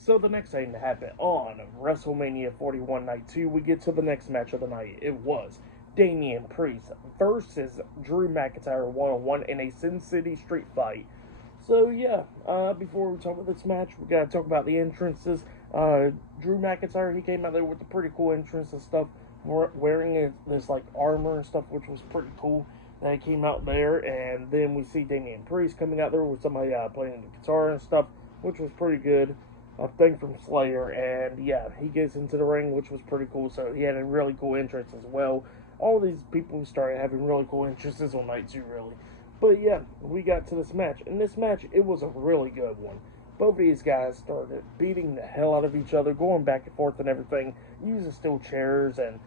So the next thing to happen on WrestleMania 41 Night 2, we get to the next match of the night. It was Damian Priest versus Drew McIntyre one-on-one in a Sin City street fight. So yeah, before we talk about this match, we gotta talk about the entrances. Drew McIntyre, he came out there with a pretty cool entrance and stuff, wearing this like armor and stuff, which was pretty cool. That he came out there, and then we see Damian Priest coming out there with somebody playing the guitar and stuff, which was pretty good. A thing from Slayer, and yeah, he gets into the ring, which was pretty cool. So he had a really cool entrance as well. All these people started having really cool entrances on night 2, really. But yeah, we got to this match. And this match, it was a really good one. Both of these guys started beating the hell out of each other, going back and forth and everything, using steel chairs and,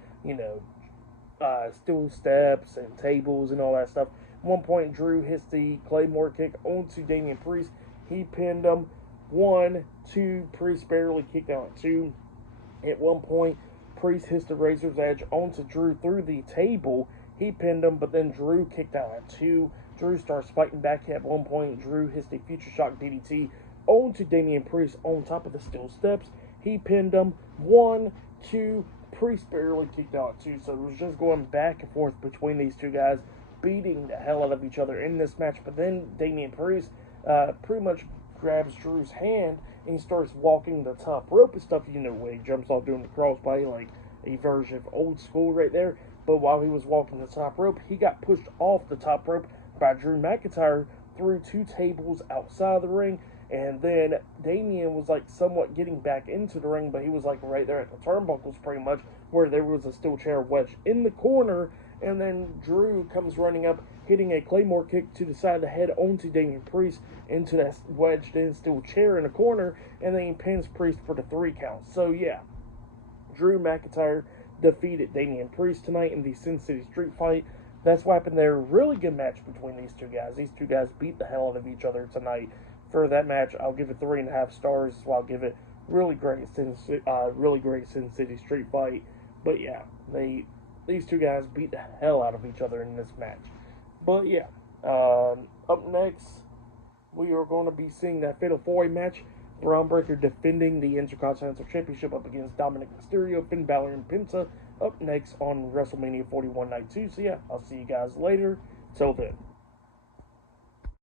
steel steps and tables and all that stuff. At one point, Drew hits the Claymore kick onto Damian Priest. He pinned him. 1, 2, Priest barely kicked out at 2. At one point, Priest hits the Razor's Edge onto Drew through the table. He pinned him, but then Drew kicked out at 2. Drew starts fighting back. At one point, Drew hits the Future Shock DDT onto Damian Priest on top of the steel steps. He pinned him. 1, 2, Priest barely kicked out at 2. So it was just going back and forth between these two guys, beating the hell out of each other in this match. But then Damian Priest pretty much grabs Drew's hand and he starts walking the top rope and stuff, where he jumps off doing the crossbody, like a version of old school right there. But while he was walking the top rope, he got pushed off the top rope by Drew McIntyre through 2 tables outside of the ring. And then Damian was like somewhat getting back into the ring, but he was like right there at the turnbuckles pretty much, where there was a steel chair wedged in the corner. And then Drew comes running up, hitting a Claymore kick to the side of the head onto Damian Priest into that wedged in steel chair in the corner, and then he pins Priest for the 3 count. So yeah, Drew McIntyre defeated Damian Priest tonight in the Sin City Street Fight. That's what happened there. Really good match between these two guys. These two guys beat the hell out of each other tonight. For that match, I'll give it 3.5 stars. So I'll give it really great Sin City Street Fight. But yeah, these two guys beat the hell out of each other in this match. But yeah, up next, we are going to be seeing that Fatal 4-Way match. Braun Breaker defending the Intercontinental Championship up against Dominic Mysterio, Finn Balor, and Penta. Up next on WrestleMania 41 Night 2. So yeah, I'll see you guys later. Till then.